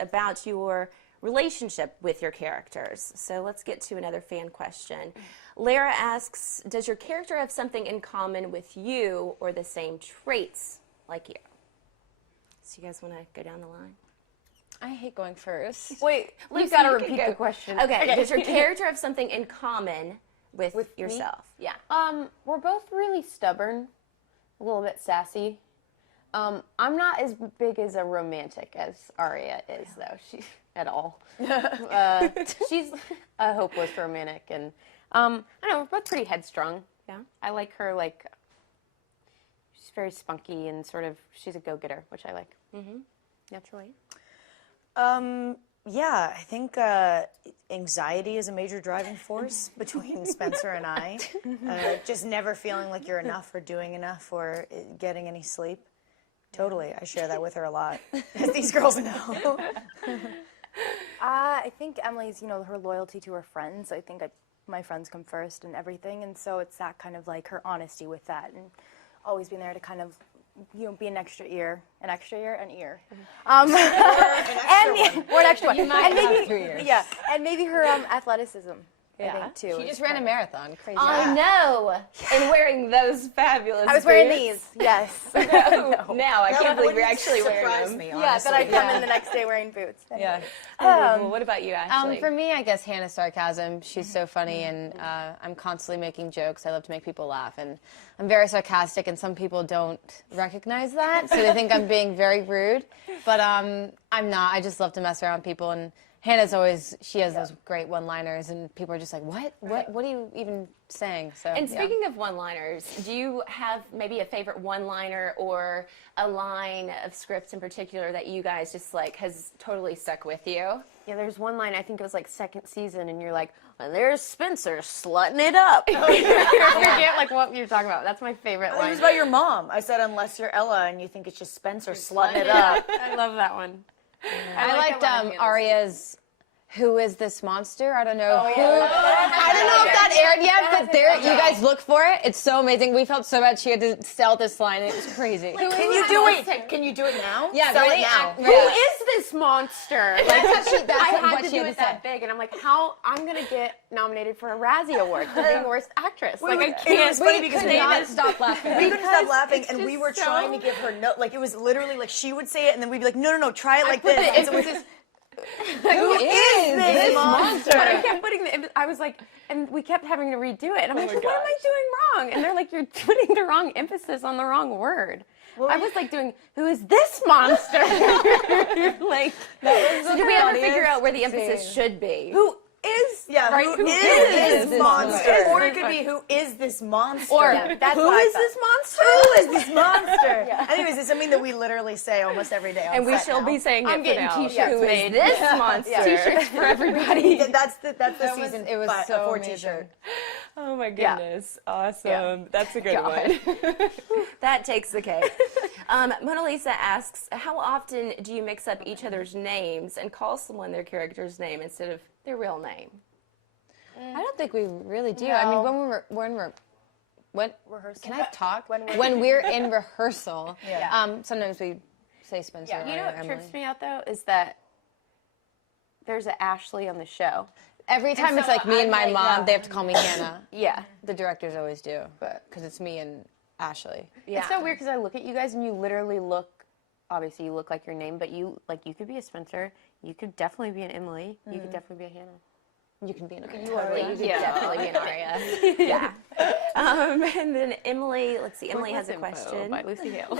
about your relationship with your characters. So let's get to another fan question. Lara asks, does your character have something in common with you or the same traits like you? So you guys want to go down the line? I hate going first. Wait, Lucy, you've got to you can repeat go. the question. Okay, does your character have something in common with yourself? Me? Yeah. We're both really stubborn, a little bit sassy. I'm not as big as a romantic as Aria is, though. She at all. She's a hopeless romantic, and I don't know, we're both pretty headstrong. Yeah. I like her, like, she's very spunky and sort of, she's a go-getter, which I like. Mm-hmm. Naturally. Yeah, I think anxiety is a major driving force between Spencer and I. Just never feeling like you're enough or doing enough or getting any sleep. Totally, I share that with her a lot, as these girls know. I think Emily's, her loyalty to her friends. I think my friends come first and everything, and so it's that kind of like her honesty with that, and always being there to kind of, be an extra ear, an ear. Or an extra one. You might and maybe, have 3 ears. Yeah, and maybe her athleticism. Yeah. I think too. She just ran a marathon. Crazy. I know. And wearing those fabulous I was wearing boots. these. Yes. Now I can't believe you're actually wearing them. Me, Yeah, but I come in the next day wearing boots. Yeah. Well, what about you, Ashley? For me, I guess Hannah's sarcasm. She's so funny, and I'm constantly making jokes. I love to make people laugh, and I'm very sarcastic, and some people don't recognize that, so they think I'm being very rude. But I'm not. I just love to mess around with people, and Hannah's always, she has those great one-liners, and people are just like, what are you even saying? So. And speaking of one-liners, do you have maybe a favorite one-liner or a line of script in particular that you guys just like has totally stuck with you? Yeah, there's one line, I think it was like second season, and you're like, well, there's Spencer slutting it up. I forget like what you're talking about. That's my favorite line. It was about your mom. I said, unless you're Ella and you think it's just Spencer slutting it up. I love that one. I liked Aria's "Who is this monster?" I don't know Oh, who. yeah. I don't know if that aired yet, but there, you guys look for it. It's so amazing. We felt so bad she had to sell this line. It was crazy. Can you do it? Can you do it now? Yeah, Sell right it now. now. Who is this monster? Like, That's I had what to she do had it to say. that big, and I'm like, how? I'm gonna get nominated for a Razzie Award for being worst actress. Like, I It can't. was funny because could not stop laughing. we couldn't stop laughing, it's and we just were so- trying to give her like it was literally like she would say it, and then we'd be like, no, try it like put this. the And so emphasis- Who is this monster? But I kept putting I was like, and we kept having to redo it. And I'm like, what am I doing wrong? And they're like, you're putting the wrong emphasis on the wrong word. I was like doing, who is this monster? Like, So did we ever figure out where the emphasis should be? who is Right, who is this monster? Or it could be who is this monster? Or that's who what I is thought. this monster? Who is this monster? Anyways, it's something that we literally say almost every day on And we set shall now. be saying I'm it getting for now. t-shirts Who is made. this monster? T-shirts for everybody. That's the season. It was a so 4 amazing. t-shirt. Oh my goodness. Awesome. That's a good one. That takes the cake. Mona Lisa asks, how often do you mix up each other's names and call someone their character's name instead of their real name? I don't think we really do. I mean, when can I talk? When we're in rehearsal, sometimes we say Spencer You know or what Emily. trips me out, though, is that there's an Ashley on the show. Every time so it's like me and my I'm like, mom, they have to call me Hannah. Yeah. The directors always do, but because it's me and Ashley. Yeah. It's so weird because I look at you guys and you literally look, obviously you look like your name, but you could be a Spencer. You could definitely be an Emily. You could definitely be a Hannah. You can be an Aria. Totally. You could definitely be an Aria. Yeah. And then Emily, let's see, Emily has a question. By Lucy Hale.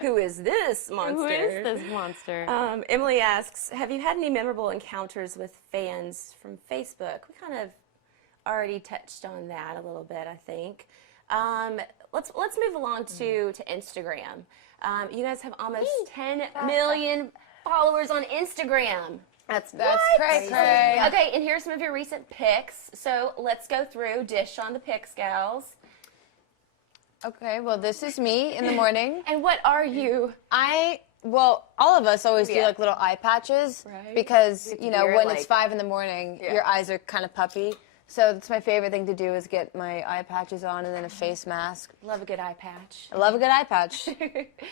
Who is this monster? Who is this monster? Emily asks, have you had any memorable encounters with fans from Facebook? We kind of already touched on that a little bit, I think. Let's move along to Instagram. You guys have almost 10 million followers on Instagram. That's cray. Okay, and here's some of your recent pics. So let's go through. Dish on the pics, gals. Okay, well, this is me in the morning. And what are you? Well, all of us always do like little eye patches Right. because, to you know, wear it, when like- it's 5 in the morning, your eyes are kind of puffy. So that's my favorite thing to do is get my eye patches on and then a face mask. Love a good eye patch. I love a good eye patch.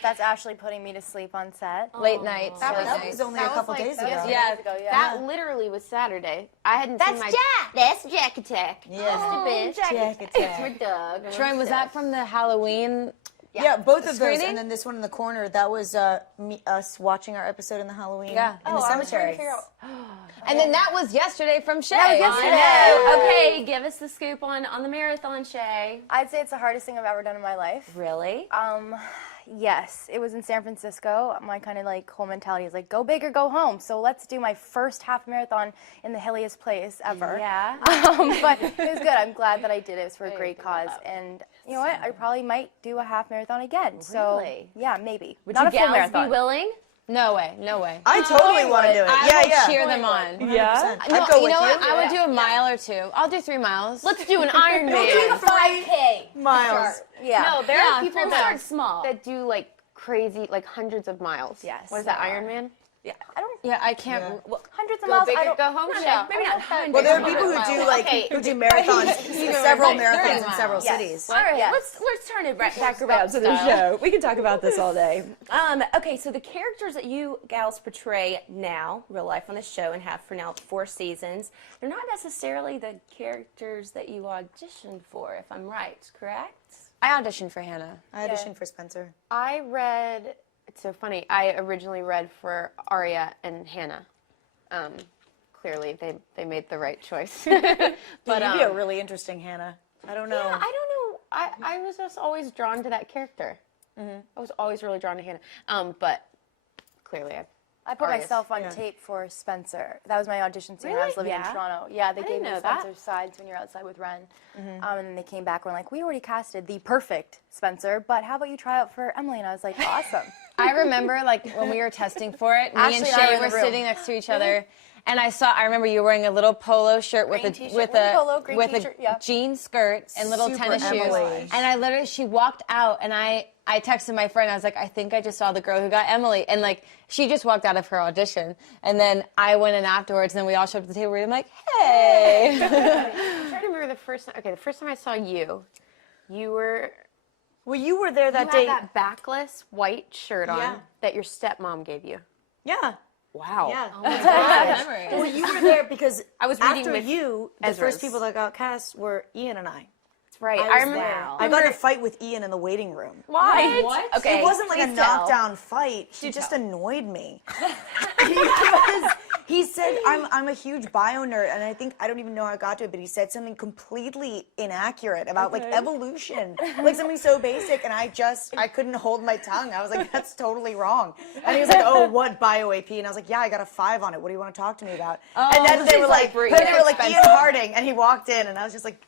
That's Ashley putting me to sleep on set. Late nights. That late was- nights. was only a couple days ago. Yeah, ago, yeah. that literally was Saturday. I hadn't seen my. That's Jack Attack. Yeah. Jack Jack It's my dog. I'm Troy, was that obsessed. from the Halloween? Yeah, both of those, Screening? and then this one in the corner. That was us watching our episode in the Halloween in the I was trying to cemetery. figure out. And then that was yesterday from Shay. was I yesterday. know. Okay, give us the scoop on the marathon, Shay. I'd say it's the hardest thing I've ever done in my life. Really? Yes, it was in San Francisco. My kind of like whole mentality is like, go big or go home. So let's do my first half marathon in the hilliest place ever. Yeah. But it was good. I'm glad that I did it. It was for a great cause. And you know what? I probably might do a half marathon again. So Really? yeah, maybe. Would Not you a full gals marathon. be willing? No way, no way. I totally want to do it. I yeah, will cheer them on. Yeah. No, I'd go you with know you. what? I would do a mile or two. I'll do 3 miles. Let's do an Iron Man. 5K. Miles. Yeah. No, there Yeah, are people fair that Start small. that do like crazy, like hundreds of miles. Yes, What is that, there Iron Man? I don't. Yeah, I can't. Yeah. Well, Hundreds of Go miles. big I or don't. go home. Yeah, Maybe not hundreds. Well, there are of people miles. who do like Okay. who do marathons, several marathons in miles. several Yes. cities. All right, Yes. let's turn it back around to the show. We can talk about this all day. Okay, so the characters that you gals portray now, real life on the show, and have for now 4 seasons, they're not necessarily the characters that you auditioned for, if I'm right, correct? I auditioned for Hannah. I auditioned for Spencer. I read. It's so funny. I originally read for Arya and Hannah. Clearly, they made the right choice. But you'd be a really interesting Hannah. I don't know. Yeah, I don't know. I was just always drawn to that character. I was always really drawn to Hannah. But clearly, I put Arya's. myself on tape for Spencer. That was my audition scene when I was living Yeah. in Toronto. Yeah, they gave didn't me know that. Spencer's sides when you're outside with Ren. And then they came back and were like, we already casted the perfect Spencer, but how about you try out for Emily? And I was like, awesome. I remember like when we were testing for it, me Ashley and and I Shay were in were the room. sitting next to each other. And I remember you wearing a little polo shirt with Green a t-shirt, with green a polo, green with t-shirt, yeah. a jean skirt and little Super tennis shoes. Emily. And I literally she walked out and I texted my friend. I was like, I think I just saw the girl who got Emily. And like she just walked out of her audition. And then I went in afterwards and then we all showed up at the table and I'm like, hey. I'm trying to remember the first time. Okay, the first time I saw you, you were Well, you were there you that had day. that backless white shirt on Yeah. that your stepmom gave you. Yeah. Wow. Yeah. Well, you were there because I was reading after with you, the Ezra's. first people that got cast were Ian and I. That's right. I I was remember. there. I got in a fight with Ian in the waiting room. Why? What? Okay, it wasn't like a please tell. knockdown fight. He just annoyed me. Because he said, I'm a huge bio nerd, and I don't even know how I got to it, but he said something completely inaccurate about like evolution. Like something so basic, and I couldn't hold my tongue. I was like, that's totally wrong. And he was like, oh, what bio AP? And I was like, yeah, I got a 5 on it. What do you want to talk to me about? And then they were like, Ian Harding, and he walked in, and I was just like,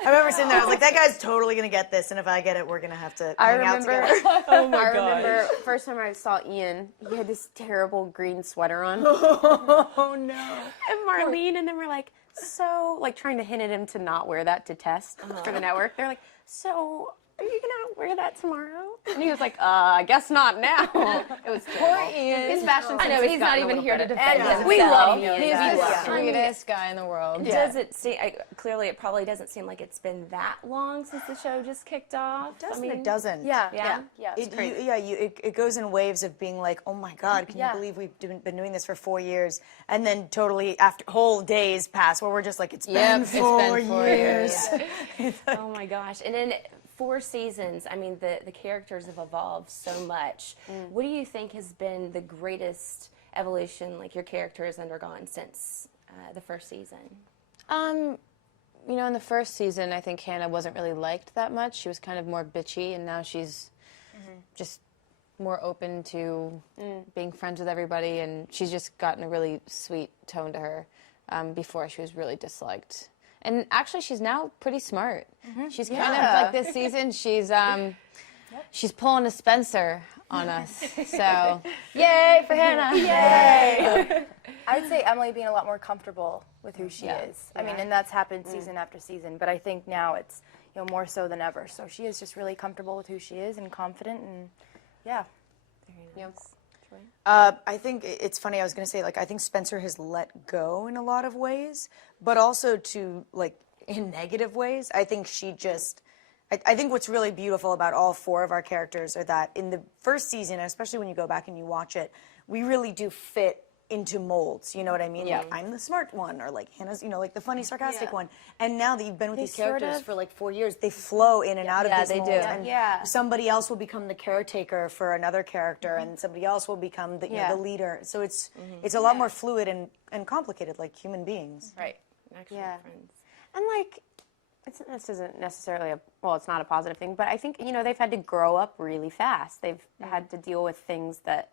I remember sitting there, I was like, that guy's totally going to get this, and if I get it, we're going to have to hang out together. I remember first time I saw Ian, he had this terrible green sweater on. Oh, no. And Marlene and them were like, so, like trying to hint at him to not wear that to test for the network. They're like, so, are you gonna wear that tomorrow? And he was like, I guess not now. It was terrible. His fashion I know sense he's has not gotten a even little here to better. defend And himself. we love He's Ian. the Yeah. sweetest guy in the world. Does it seem clearly? It probably doesn't seem like it's been that long since the show just kicked off. It doesn't. Yeah. Yeah. It goes in waves of being like, oh my God, can you believe we've been doing this for 4 years? And then totally after whole days pass where we're just like, it's been 4 years. Oh my gosh! And in 4 seasons, I mean, the characters have evolved so much. What do you think has been the greatest evolution, like your character has undergone since the first season? You know, in the first season, I think Hannah wasn't really liked that much. She was kind of more bitchy, and now she's just more open to being friends with everybody, and she's just gotten a really sweet tone to her. Before, she was really disliked. And actually, she's now pretty smart. She's kind of like this season. She's pulling a Spencer on us. So, yay for Hannah! Yay! I would say Emily being a lot more comfortable with who she is. I mean, and that's happened season after season, but I think now it's, more so than ever. So she is just really comfortable with who she is and confident, and yeah. Yep. I think it's funny. I was going to say, like, I think Spencer has let go in a lot of ways, but also to, like, in negative ways. I think she just, I think what's really beautiful about all 4 of our characters are that in the first season, especially when you go back and you watch it, we really do fit into molds, you know what I mean? Yeah. Like, I'm the smart one, or like Hannah's, you know, like the funny, sarcastic one. And now that you've been with these sort characters of- for like 4 years, they flow in and out of these they molds. do. And somebody else will become the caretaker for another character, and somebody else will become the, you know, the leader. So it's a lot more fluid and complicated, like human beings. Right. Actually, friends. And like, this isn't necessarily it's not a positive thing, but I think, you know, they've had to grow up really fast. They've had to deal with things that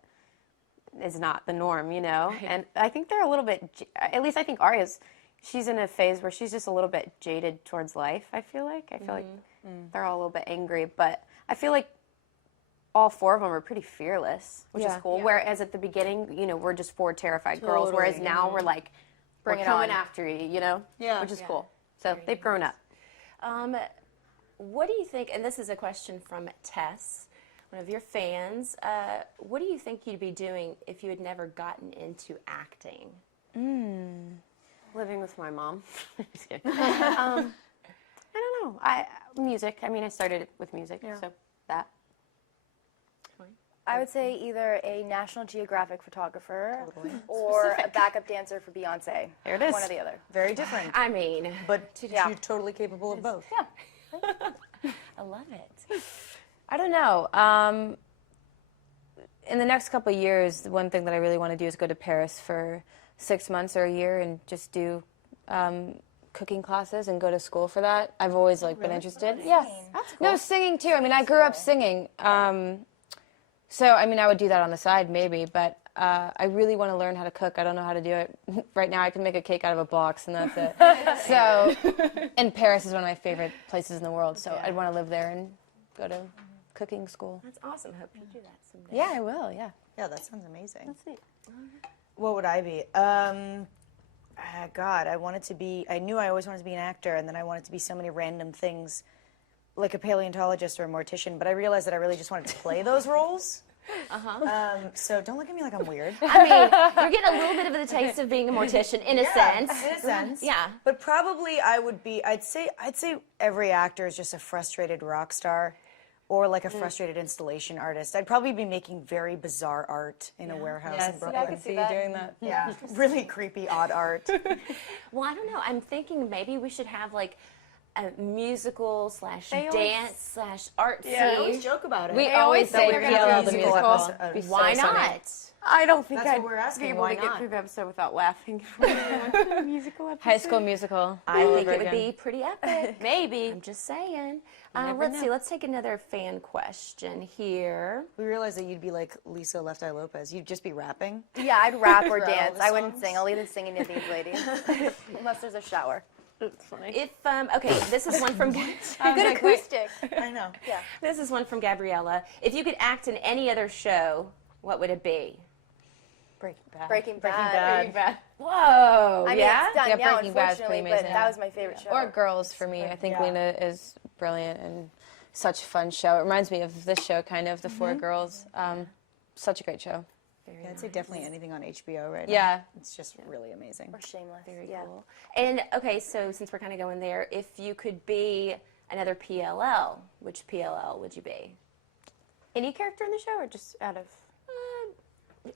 is not the norm, you know? Right. And I think they're a little bit, at least I think she's in a phase where she's just a little bit jaded towards life, I feel like. I feel like they're all a little bit angry, but I feel like all 4 of them are pretty fearless, which is cool. Yeah. Whereas at the beginning, you know, we're just 4 terrified girls, whereas now we're like, Bring we're it coming on. after you, you know? Yeah. Which is cool. So they've grown up. What do you think, and this is a question from Tess, one of your fans, what do you think you'd be doing if you had never gotten into acting? Living with my mom. Just kidding. I don't know. Music. I mean, I started with music, so that. I would say either a National Geographic photographer or a backup dancer for Beyonce. There it is. One or the other. Very different, I mean, but you're totally capable of both. Yeah. I love it. I don't know. In the next couple of years, the one thing that I really want to do is go to Paris for 6 months or a year and just do cooking classes and go to school for that. I've always been interested. Yeah. That's cool. No, singing too. I mean, I grew up singing. So, I mean, I would do that on the side maybe, but I really want to learn how to cook. I don't know how to do it. Right now, I can make a cake out of a box, and that's it. So, and Paris is one of my favorite places in the world, so I'd want to live there and go to cooking school. That's awesome. Hope you do that someday. Yeah, I will, yeah. Yeah, that sounds amazing. That's neat. What would I be? God, I knew I always wanted to be an actor, and then I wanted to be so many random things, like a paleontologist or a mortician, but I realized that I really just wanted to play those roles. So don't look at me like I'm weird. I mean, you're getting a little bit of the taste of being a mortician in a sense. In a sense. Yeah. But probably I'd say every actor is just a frustrated rock star or like a frustrated installation artist. I'd probably be making very bizarre art in a warehouse in Brooklyn. I can see you doing that. Yeah. Really creepy, odd art. Well, I don't know. I'm thinking maybe we should have like a musical / dance / art I scene. always joke about it. We always say they're gonna PLL do the musical musical. episode. Be so Why funny. not? I don't think That's I'd what we're asking, be able why to get not? through the episode without laughing. Musical episode. High School Musical. I all think over it would again. be pretty epic. Maybe. I'm just saying. never Let's know. see. Let's take another fan question here. We realized that you'd be like Lisa Left Eye Lopez. You'd just be rapping. Yeah, I'd rap or Throughout all dance. the I wouldn't songs? sing. I'll leave the singing to these ladies. Unless there's a shower. That's funny. If okay, this is one from Good acoustic. I know. this is one from Gabriella. If you could act in any other show, what would it be? Breaking Bad. Breaking Bad. Bad. Pretty bad. Whoa! I mean, yeah. it's done Yeah, now, Breaking Bad's pretty unfortunately, but amazing. that was my favorite show. Or Girls for me. I think Lena is brilliant and such a fun show. It reminds me of this show, kind of, the Four Girls. Such a great show. Yeah, I'd say definitely anything on HBO right now. Yeah. It's just really amazing. Or Shameless. Very yeah. cool. And okay, so since we're kind of going there, if you could be another PLL, which PLL would you be? Any character in the show or just out of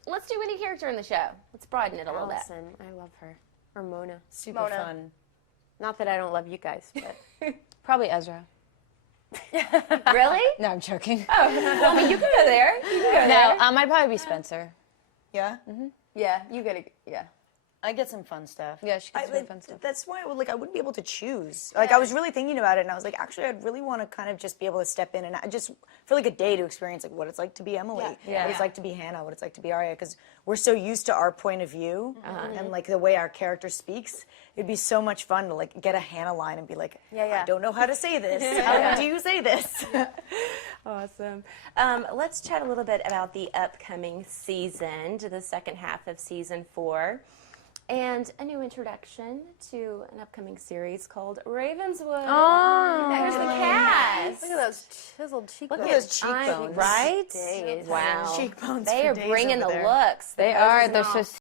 Let's do any character in the show. Let's broaden it a little bit. Allison? I love her. Or Mona. Super Mona. fun. Not that I don't love you guys, but Probably Ezra. Really? No, I'm joking. Well, I mean, you can go there. You can go No, there. I'd probably be Spencer. Yeah? yeah, you gotta, yeah. I get some fun stuff. Yeah, she gets really fun stuff. That's why I wouldn't be able to choose. Like I was really thinking about it, and I was like, actually, I'd really want to kind of just be able to step in and just for like a day to experience like what it's like to be Emily, what it's like to be Hannah, what it's like to be Arya, because we're so used to our point of view and like the way our character speaks. It'd be so much fun to like get a Hannah line and be like, I don't know how to say this. How do you say this? Awesome. Let's chat a little bit about the upcoming season, to the second half of season 4. and a new introduction to an upcoming series called Ravenswood. Oh, There's the cast. Look at those chiseled cheekbones. Look at those cheekbones. Right? Days. Wow. Cheekbones They for are days bringing over the there. looks. They The are. poses They're and so all.